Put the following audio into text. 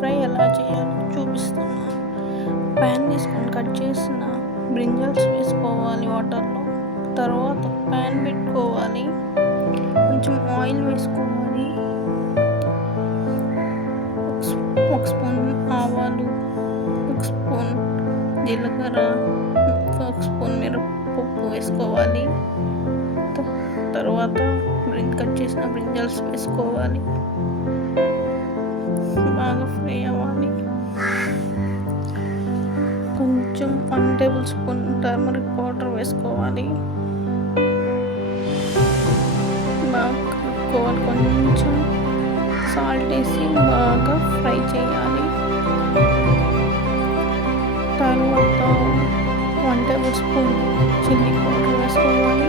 Fry ఎలా చేయాలో చూపిస్తున్నా. ప్యాన్ తీసుకొని కట్ చేసిన బ్రింజల్స్ వేసుకోవాలి వాటర్లో. తర్వాత ప్యాన్ పెట్టుకోవాలి, కొంచెం ఆయిల్ వేసుకోవాలి, ఒక స్పూన్ ఆవాలు, ఒక స్పూన్ జీలకర్ర, ఒక స్పూన్ మిరపప్పు వేసుకోవాలి. తర్వాత కట్ చేసిన బ్రింజల్స్ వేసుకోవాలి, బాగా ఫ్రై అవ్వాలి. కొంచెం 1 టేబుల్ స్పూన్ టర్మరిక్ పౌడర్ వేసుకోవాలి, బాగా కలుపుకోవాలి. కొంచెం సాల్ట్ వేసి బాగా ఫ్రై చేయాలి. తర్వాత 1 టేబుల్ స్పూన్ చిల్లీ పౌడర్ వేసుకోవాలి.